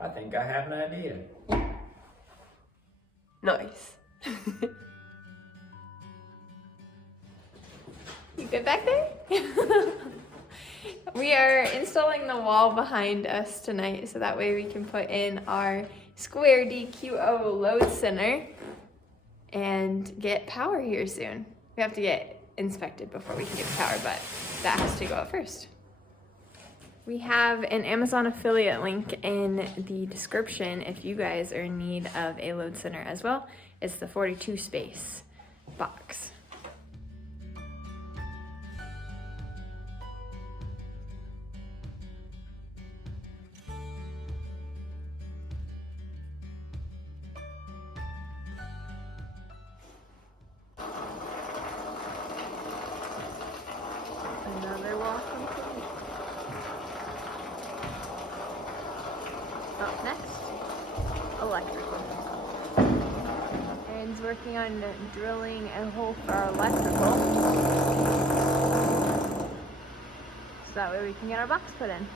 I think I have an idea. Nice. You good back there? We are installing the wall behind us tonight so that way we can put in our Square DQO load center and get power here soon. We have to get inspected before we can get power, but that has to go up first. We have an Amazon affiliate link in the description if you guys are in need of a load center as well. It's the 42 space box. Another wall complete. Up next, electrical. Aaron's working on drilling a hole for our electrical. So that way we can get our box put in.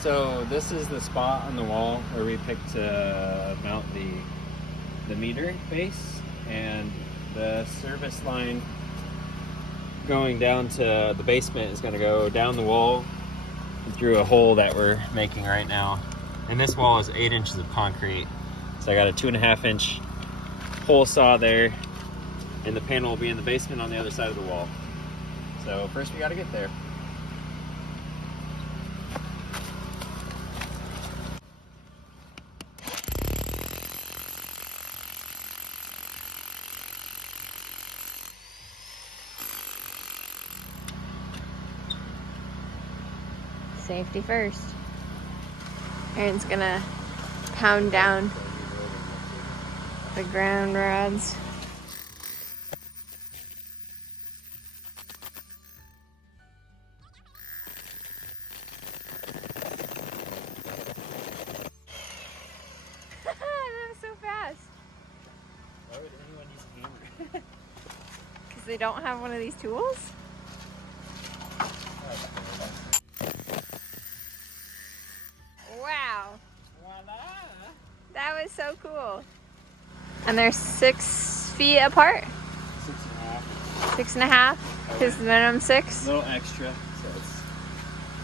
So this is the spot on the wall where we picked to mount the meter base, and the service line going down to the basement is going to go down the wall through a hole that we're making right now. And this wall is 8 inches of concrete. So I got a 2.5-inch hole saw there, and the panel will be in the basement on the other side of the wall. So first we got to get there. Safety first. Aaron's gonna pound down the ground rods. That was so fast. Why would anyone use a hammer? Because they don't have one of these tools? Wow. Voila! That was so cool. And they're 6 feet apart? 6.5. 6.5? Because the minimum 6? A little extra, so it's...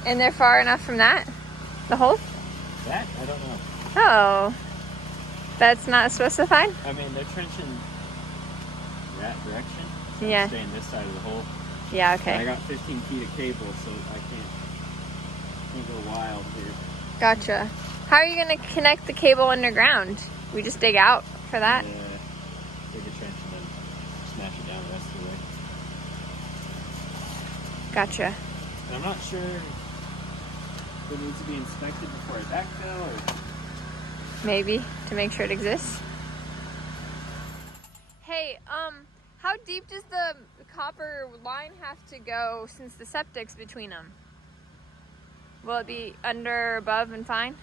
And they're far enough from that? The hole? That? I don't know. Oh. That's not specified? I mean, they're trenching that direction. So Yeah. I'm staying this side of the hole. Yeah, I okay. got 15 feet of cable, so I can't go wild here. Gotcha. How are you going to connect the cable underground? We just dig out for that? Dig a trench and then smash it down the rest of the way. Gotcha. And I'm not sure if it needs to be inspected before I backfill or... Maybe, to make sure it exists. Hey, how deep does the copper line have to go since the septic's between them? Will it be under, above, and fine?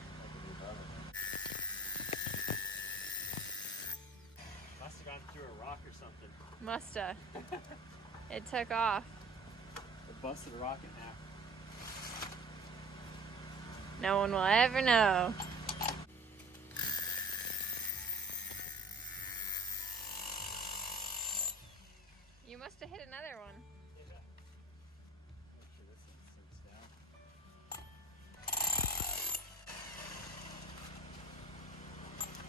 Must have gone through a rock or something. Musta. It took off. It busted a rock in half. No one will ever know. You must have hit another one. Make sure this thing sinks down.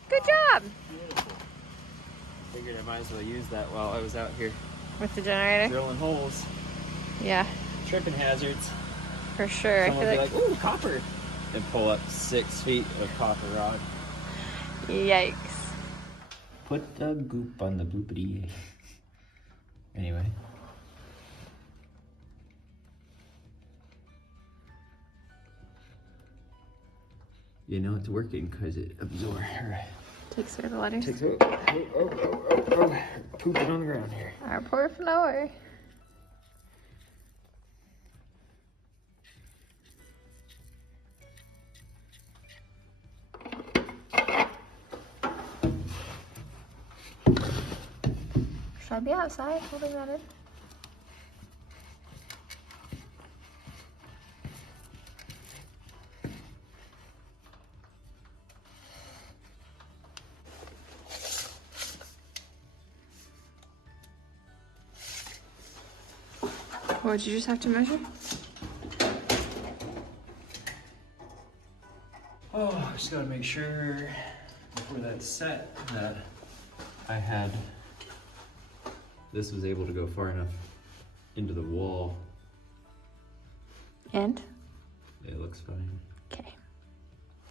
Good job! Beautiful. Figured I might as well use that while I was out here With the generator? drilling holes. Yeah, Tripping hazards. for sure. Someone would I be feel like, ooh, copper. And pull up 6 feet of copper rod. Yikes. Put the goop on the boopity. Anyway. You know it's working because it absorbs. Takes care of the letters. Takes poop it on the ground here. Our poor flower. Should I be outside holding that in? What did you just have to measure? Oh, just gotta make sure before that's set that I had this was able to go far enough into the wall. And? It looks fine. Okay.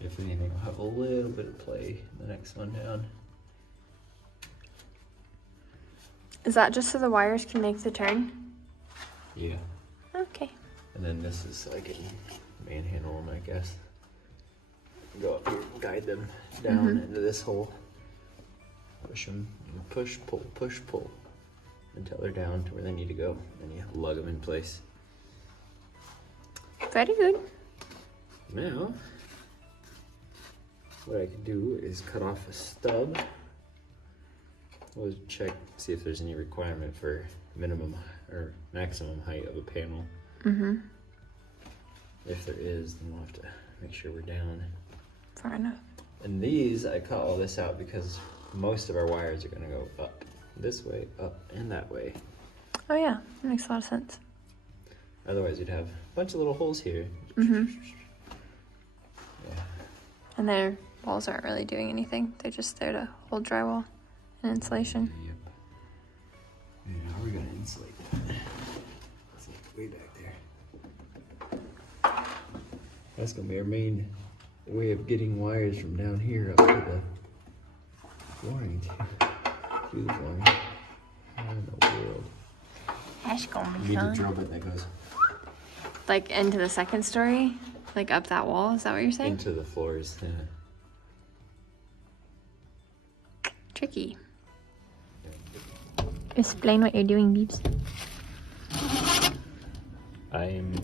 If anything, I'll have a little bit of play in the next one down. Is that just so the wires can make the turn? Yeah. Okay. And then this is like a manhandle them, I guess. Go up here and guide them down into this hole. Push them, push, pull until they're down to where they need to go. Then you lug them in place. Very good. Now, what I could do is cut off a stub. We'll check, see if there's any requirement for minimum or maximum height of a panel. If there is, then we'll have to make sure we're down. Far enough. And these, I cut all this out because most of our wires are gonna go up this way, up, and that way. Oh yeah, that makes a lot of sense. Otherwise, you'd have a bunch of little holes here. Yeah. And their walls aren't really doing anything. They're just there to hold drywall and insulation. Yep. And how are we gonna insulate that? It's like way back there. That's gonna be our main way of getting wires from down here up to the flooring to the flooring. How in the world? That's gonna You be need a fun. drill bit that goes Like into the second story? Like up that wall? Is that what you're saying? into the floors. Yeah. Tricky. Explain what you're doing, Beebs. I'm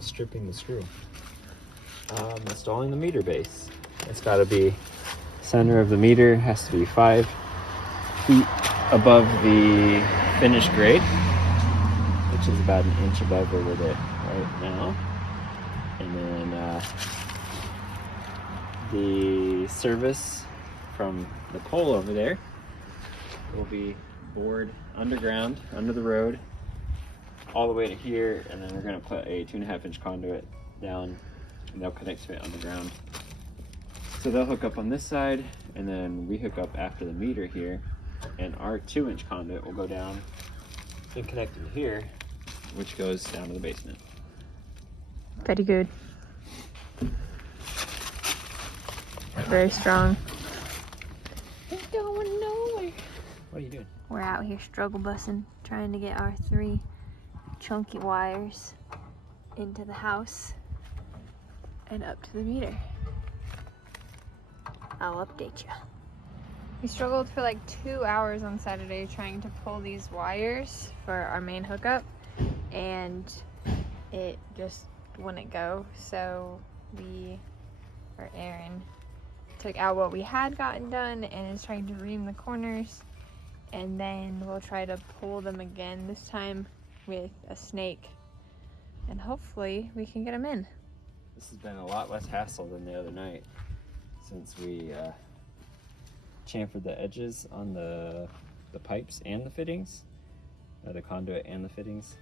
stripping the screw. Installing the meter base. It's got to be center of the meter has to be 5 feet above the finished grade, which is about an inch above where we're at right now. And then the service from the pole over there will be bored underground, under the road, all the way to here, and then we're gonna put a 2.5-inch conduit down, and they'll connect to it underground. So they'll hook up on this side, and then we hook up after the meter here, and our 2-inch conduit will go down and connect to here, which goes down to the basement. Very good. Very strong. Ain't going nowhere. What are you doing? We're out here struggle bussing, trying to get our 3 chunky wires into the house and up to the meter. I'll update you. We struggled for like 2 hours on Saturday trying to pull these wires for our main hookup, and it just wouldn't go. So Aaron took out what we had gotten done and is trying to ream the corners, and then we'll try to pull them again, this time with a snake, and hopefully we can get them in. This has been a lot less hassle than the other night, since we chamfered the edges on the pipes and the fittings, the conduit and the fittings.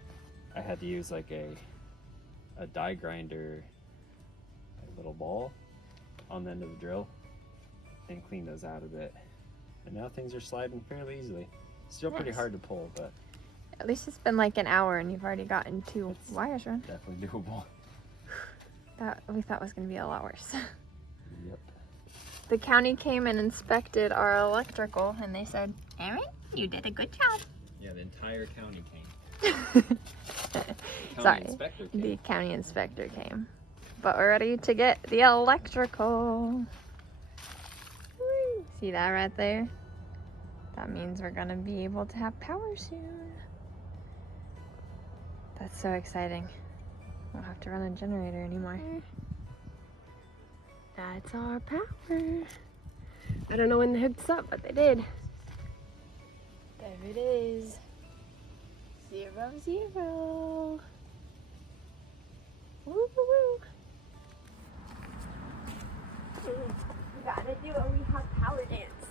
I had to use like a die grinder, a little ball on the end of the drill, and clean those out a bit. And now things are sliding fairly easily. Still pretty Nice. hard to pull, but At least it's been like an hour and you've already gotten 2 wires run. definitely doable. That we thought was going to be a lot worse. Yep. The county came and inspected our electrical, and they said, Aaron, you did a good job. Yeah, the entire county came. The county Sorry, inspector came. the county inspector came. But we're ready to get the electrical. Woo. See that right there? That means we're gonna be able to have power soon. That's so exciting. Won't have to run a generator anymore. That's our power. I don't know when they hooked this up, but they did. There it is. 0, 0. Woo, woo, woo. We gotta do a rehab power dance.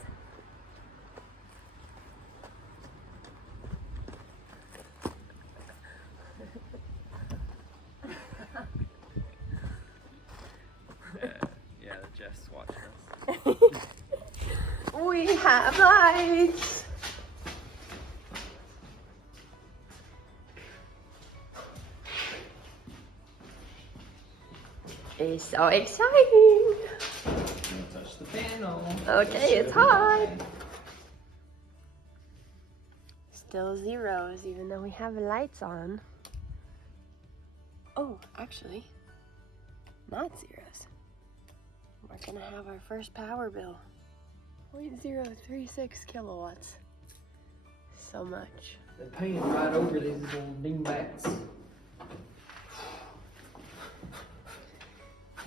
have lights. It's so exciting. Don't touch the panel. Okay, it's hot. Still zeros, even though we have lights on. Oh, actually, not zeros. We're gonna have our first power bill. 0.036 kilowatts. So much. They're paying right over these little dingbats.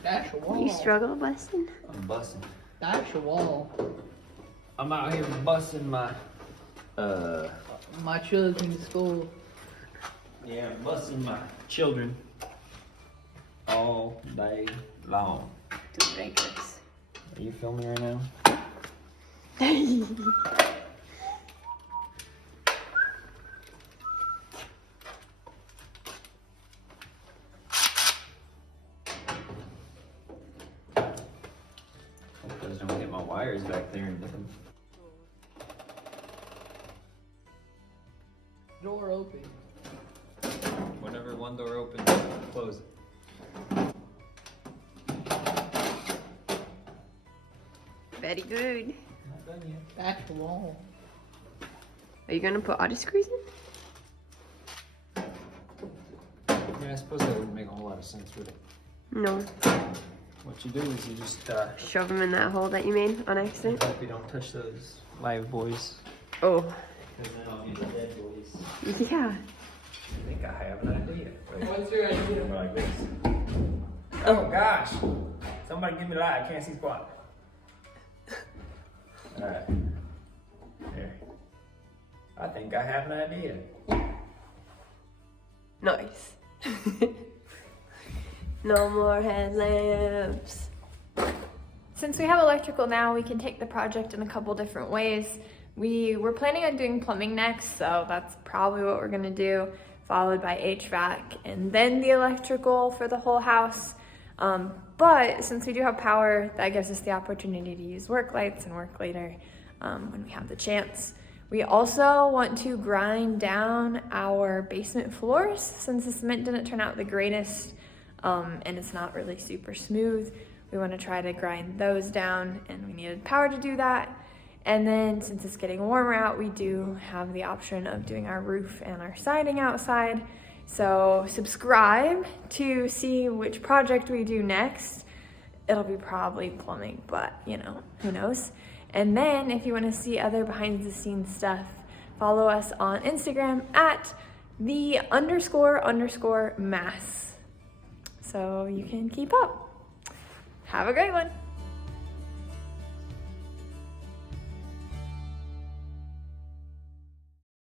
Dash a wall. You struggle, Weston? I'm busting. Dash a wall. I'm out here busting my, My children in school. yeah, I'm busting my children all day long. Too rigorous. Are you filming right now? Hope those don't get my wires back there and them. Door open. Whenever one door opens, close it. Very good. Not done yet. Dash a wall. Are you gonna put auto screws in? Yeah, I suppose that wouldn't make a whole lot of sense, would it? No. What you do is you just Shove them in that hole that you made on accident. hope you don't touch those live boys. Oh. Because then I'll be the dead boys. Yeah. I think I have an idea. Wait, What's your idea? go like this. Oh gosh! Somebody give me a light, I can't see squat. Alright. There. I think I have an idea. Nice. No more headlamps. Since we have electrical now, we can take the project in a couple different ways. We were planning on doing plumbing next, so that's probably what we're gonna do, followed by HVAC and then the electrical for the whole house. But since we do have power, that gives us the opportunity to use work lights and work later when we have the chance. We also want to grind down our basement floors since the cement didn't turn out the greatest and it's not really super smooth. We want to try to grind those down and we needed power to do that. And then since it's getting warmer out, we do have the option of doing our roof and our siding outside. So subscribe to see which project we do next. It'll be probably plumbing, but you know, who knows? And then if you want to see other behind the scenes stuff, follow us on Instagram at __mass. So you can keep up. Have a great one.